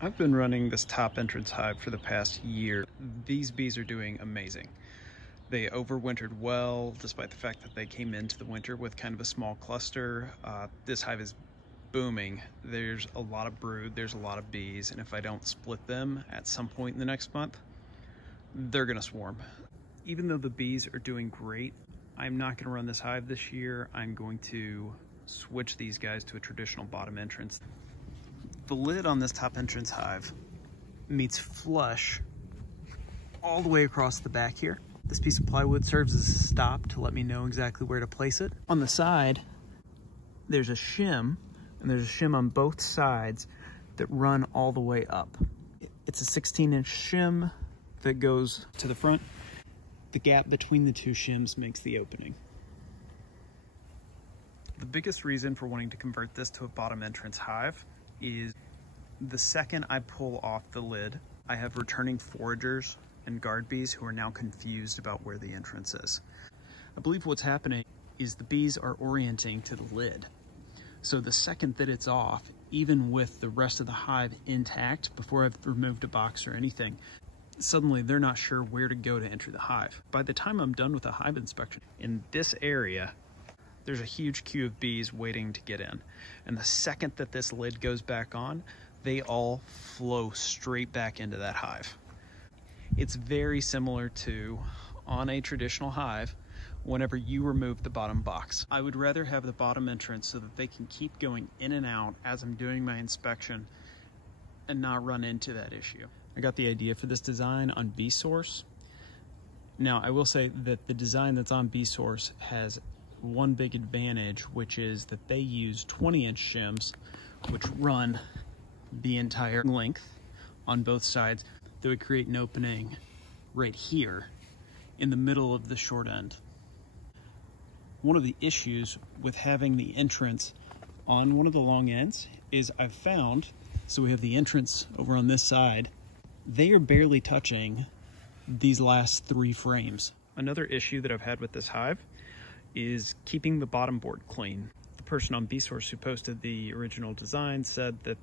I've been running this top entrance hive for the past year. These bees are doing amazing. They overwintered well, despite the fact that they came into the winter with kind of a small cluster. This hive is booming. There's a lot of brood, there's a lot of bees, and if I don't split them at some point in the next month, they're gonna swarm. Even though the bees are doing great, I'm not gonna run this hive this year. I'm going to switch these guys to a traditional bottom entrance. The lid on this top entrance hive meets flush all the way across the back here. This piece of plywood serves as a stop to let me know exactly where to place it. On the side, there's a shim, and there's a shim on both sides that run all the way up. It's a 16-inch shim that goes to the front. The gap between the two shims makes the opening. The biggest reason for wanting to convert this to a bottom entrance hive is the second I pull off the lid, I have returning foragers and guard bees who are now confused about where the entrance is. I believe what's happening is the bees are orienting to the lid. So the second that it's off, even with the rest of the hive intact, before I've removed a box or anything, suddenly they're not sure where to go to enter the hive. By the time I'm done with a hive inspection, in this area, there's a huge queue of bees waiting to get in. And the second that this lid goes back on, they all flow straight back into that hive. It's very similar to, on a traditional hive, whenever you remove the bottom box. I would rather have the bottom entrance so that they can keep going in and out as I'm doing my inspection and not run into that issue. I got the idea for this design on BeeSource. Now, I will say that the design that's on BeeSource has one big advantage, which is that they use 20-inch shims, which run the entire length on both sides. That would create an opening right here in the middle of the short end. One of the issues with having the entrance on one of the long ends is I've found, so we have the entrance over on this side, they are barely touching these last 3 frames. Another issue that I've had with this hive is keeping the bottom board clean. The person on BeeSource who posted the original design said that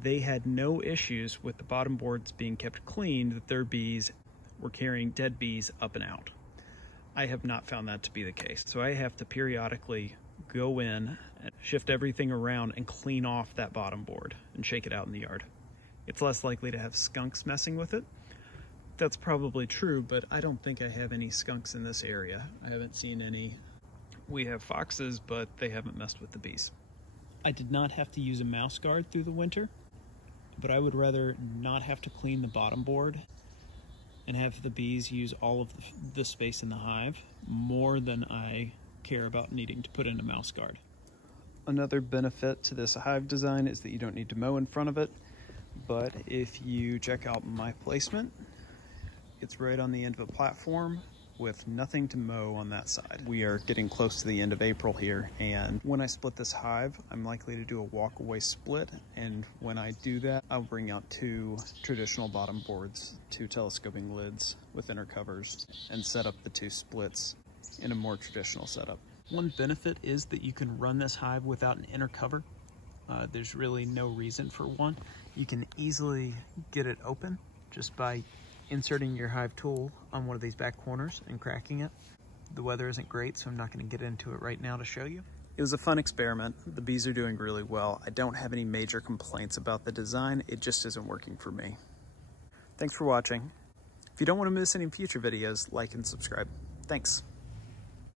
they had no issues with the bottom boards being kept clean, that their bees were carrying dead bees up and out. I have not found that to be the case. So I have to periodically go in and shift everything around and clean off that bottom board and shake it out in the yard. It's less likely to have skunks messing with it. That's probably true, but I don't think I have any skunks in this area. I haven't seen any. We have foxes, but they haven't messed with the bees. I did not have to use a mouse guard through the winter, but I would rather not have to clean the bottom board and have the bees use all of the space in the hive more than I care about needing to put in a mouse guard. Another benefit to this hive design is that you don't need to mow in front of it, but if you check out my placement, it's right on the end of a platform with nothing to mow on that side. We are getting close to the end of April here, and when I split this hive, I'm likely to do a walk-away split, and when I do that, I'll bring out 2 traditional bottom boards, 2 telescoping lids with inner covers, and set up the 2 splits in a more traditional setup. One benefit is that you can run this hive without an inner cover. There's really no reason for one. You can easily get it open just by inserting your hive tool on one of these back corners and cracking it. The weather isn't great, so I'm not going to get into it right now to show you. It was a fun experiment. The bees are doing really well. I don't have any major complaints about the design. It just isn't working for me. Thanks for watching. If you don't want to miss any future videos, like and subscribe. Thanks.